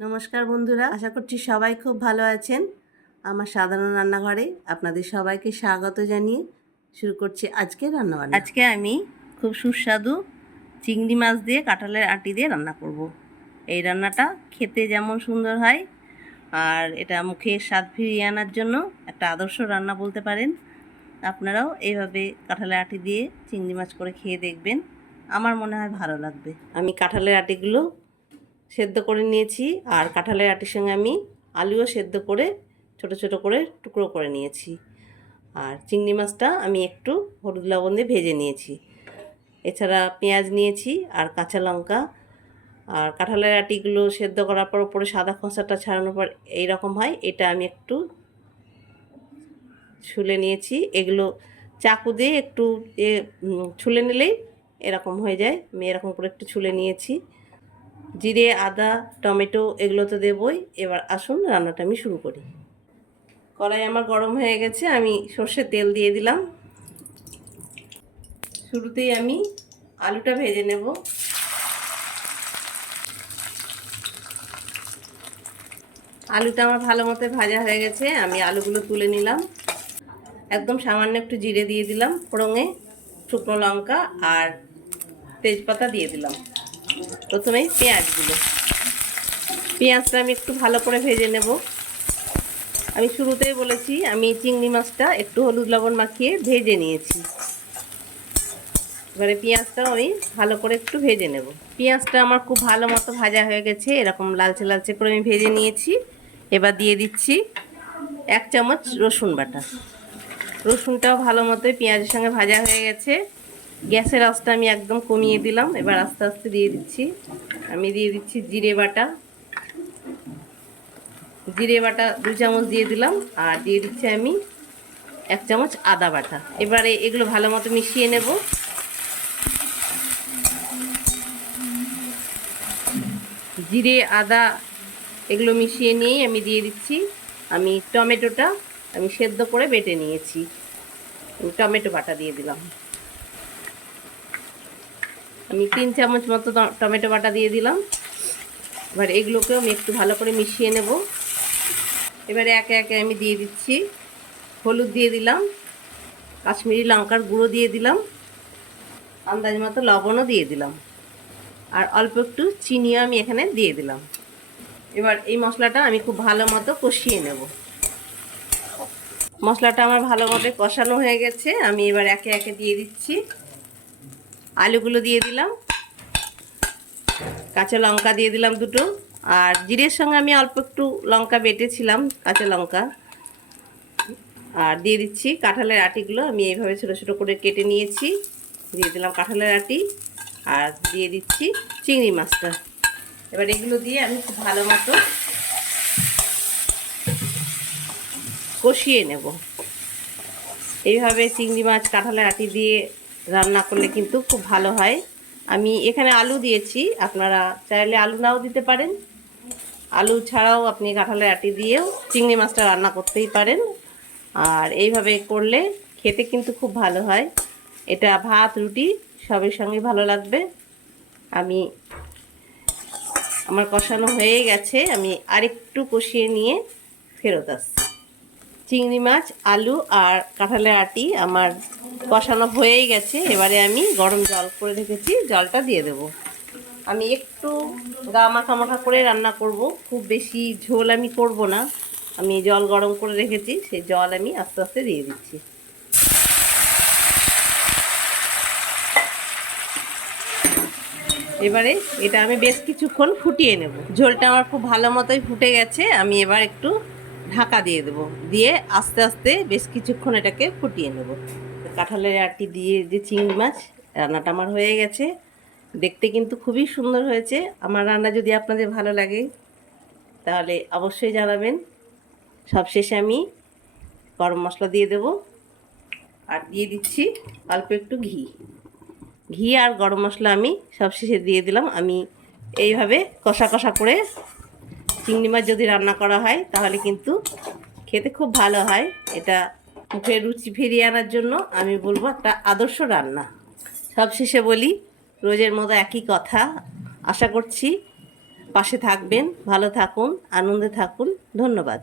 নমস্কার বন্ধুরা আশা করছি সবাই খুব ভালো আছেন। আমার সাধারণ রান্নাঘরে আপনাদের সবাইকে স্বাগত জানিয়ে শুরু করছি আজকে রান্নাবান্না। আজকে আমি খুব সুস্বাদু চিংড়ি মাছ দিয়ে কাঁঠালের আটি দিয়ে রান্না করব। এই রান্নাটা খেতে যেমন সুন্দর হয় আর এটা মুখে স্বাদ ফিরিয়ে আনার জন্য একটা আদর্শ রান্না বলতে পারেন। আপনারাও এইভাবে কাঁঠালের আটি দিয়ে চিংড়ি মাছ করে খেয়ে দেখবেন। আমার মনে হয় ভালো লাগবে। আমি কাঁঠালের আটিগুলো সেদ্ধ করে নিয়েছি আর কাঁঠালের আটির সঙ্গে আমি আলুও সেদ্ধ করে ছোট ছোট করে টুকরো করে নিয়েছি। আর চিংড়ি মাছটা আমি একটু হলুদ লবণ দিয়ে ভেজে নিয়েছি। এছাড়া পেঁয়াজ নিয়েছি আর কাঁচা লঙ্কা। আর কাঁঠালের আটিগুলো সেদ্ধ করার পর ওপরে সাদা খোসাটা ছাড়ানোর পর এইরকম হয়, এটা আমি একটু ছুলে নিয়েছি। এগুলো চাকু দিয়ে একটু এ ছুলে নিলেই এরকম হয়ে যায়। আমি এরকম করে একটু ছুলে নিয়েছি। জিরে, আদা, টমেটো এগুলো তো দেবই। এবার আসুন রান্নাটা আমি শুরু করি। কড়াই আমার গরম হয়ে গেছে, আমি সর্ষের তেল দিয়ে দিলাম। শুরুতেই আমি আলুটা ভেজে নেব। আলুটা আমার ভালো মতো ভাজা হয়ে গেছে, আমি আলুগুলো তুলে নিলাম। একদম সামান্য একটু জিরে দিয়ে দিলাম ফোড়ঙে শুকনো লঙ্কা আর তেজপাতা দিয়ে দিলাম। প্রথমেই পেঁয়াজগুলো। পেঁয়াজটা আমি একটু ভালো করে ভেজে নেব। আমি শুরুতেই বলেছি, আমি চিংড়ি মাছটা একটু হলুদ লবণ মাখিয়ে ভেজে নিয়েছি। এবারে পেঁয়াজটাও আমি ভালো করে একটু ভেজে নেব। পেঁয়াজটা আমার খুব ভালো মতো ভাজা হয়ে গেছে, এরকম লালচে লালচে করে আমি ভেজে নিয়েছি। এবার দিয়ে দিচ্ছি এক চামচ রসুন বাটা। রসুনটাও ভালো মতোই পেঁয়াজের সঙ্গে ভাজা হয়ে গেছে। গ্যাসের আঁচটা আমি একদম কমিয়ে দিলাম, এবার আস্তে আস্তে দিয়ে দিচ্ছি। আমি দিয়ে দিচ্ছি জিরে বাটা। জিরে বাটা দু চামচ দিয়ে দিলাম, আর দিয়ে দিচ্ছি আমি এক চামচ আদা বাটা। এবারে এগুলো ভালো মতো মিশিয়ে নেব। জিরে, আদা এগুলো মিশিয়ে নিয়েই আমি দিয়ে দিচ্ছি। আমি টমেটোটা আমি সেদ্ধ করে বেটে নিয়েছি। টমেটো বাটা দিয়ে দিলাম। আমি তিন চামচ মতো টমেটো বাটা দিয়ে দিলাম। এবার এগুলোকেও আমি একটু ভালো করে মিশিয়ে নেব। এবারে একে একে আমি দিয়ে দিচ্ছি। হলুদ দিয়ে দিলাম, কাশ্মীরি লঙ্কার গুঁড়ো দিয়ে দিলাম, আন্দাজ মতো লবণও দিয়ে দিলাম। আর অল্প একটু চিনিও আমি এখানে দিয়ে দিলাম। এবার এই মশলাটা আমি খুব ভালো মতো কষিয়ে নেব। মশলাটা আমার ভালো মতো কষানো হয়ে গেছে। আমি এবার একে একে দিয়ে দিচ্ছি। আলুগুলো দিয়ে দিলাম। কাঁচা লঙ্কা দিয়ে দিলাম দুটো। আর জিরের সঙ্গে আমি অল্প একটু লঙ্কা বেটেছিলাম, কাঁচা লঙ্কা। আর দিয়ে দিচ্ছি কাঁঠালের আটিগুলো। আমি এইভাবে ছোটো ছোটো করে কেটে নিয়েছি। দিয়ে দিলাম কাঁঠালের আটি। আর দিয়ে দিচ্ছি চিংড়ি মাছটা। এবার এগুলো দিয়ে আমি খুব ভালো মতো কষিয়ে নেব। এইভাবে চিংড়ি মাছ, কাঁঠালের আটি দিয়ে রান্না করলে কিন্তু খুব ভালো হয়। আমি এখানে আলু দিয়েছি। আপনারা চাইলে আলু নাও দিতে পারেন। আলু ছাড়াও আপনি কাঁঠালের আটি দিয়েও চিংড়ি মাছটা রান্না করতেই পারেন। আর এইভাবে করলে খেতে কিন্তু খুব ভালো হয়। এটা ভাত, রুটি, সবের সঙ্গে ভালো লাগবে। আমি, আমার কষানো হয়ে গেছে। আমি আরেকটু কষিয়ে নিয়ে ফেরত আসছি। চিংড়ি মাছ, আলু আর কাঁঠালের আটি আমার কষানো হয়েই গেছে। এবারে আমি গরম জল করে রেখেছি, জলটা দিয়ে দেব। আমি একটু গা মাখা মাখা করে রান্না করব। খুব বেশি ঝোল আমি করব না। আমি জল গরম করে রেখেছি সেই জল আমি আস্তে আস্তে দিয়ে দিচ্ছি। এবারে এটা আমি বেশ কিছুক্ষণ ফুটিয়ে নেব। ঝোলটা আমার খুব ভালো মতোই ফুটে গেছে। আমি এবার একটু ঢাকা দিয়ে দেব। দিয়ে আস্তে আস্তে বেশ কিছুক্ষণ এটাকে ফুটিয়ে নেব। কাঁঠালের আটি দিয়ে যে চিংড়ি মাছ, রান্নাটা আমার হয়ে গেছে। দেখতে কিন্তু খুবই সুন্দর হয়েছে। আমার রান্না যদি আপনাদের ভালো লাগে, তাহলে অবশ্যই জানাবেন। সবশেষে আমি গরম মশলা দিয়ে দেব আর দিয়ে দিচ্ছি অল্প একটু ঘি। ঘি আর গরম মশলা আমি সবশেষে দিয়ে দিলাম। আমি এইভাবে কষা কষা করে চিংড়ি মাছ যদি রান্না করা হয়, তাহলে কিন্তু খেতে খুব ভালো হয়। এটা মুখে রুচি ফিরিয়ে আনার জন্য আমি বলব একটা আদর্শ রান্না। সবশেষে বলি, রোজের মতো একই কথা। আশা করছি পাশে থাকবেন, ভালো থাকুন, আনন্দে থাকুন। ধন্যবাদ।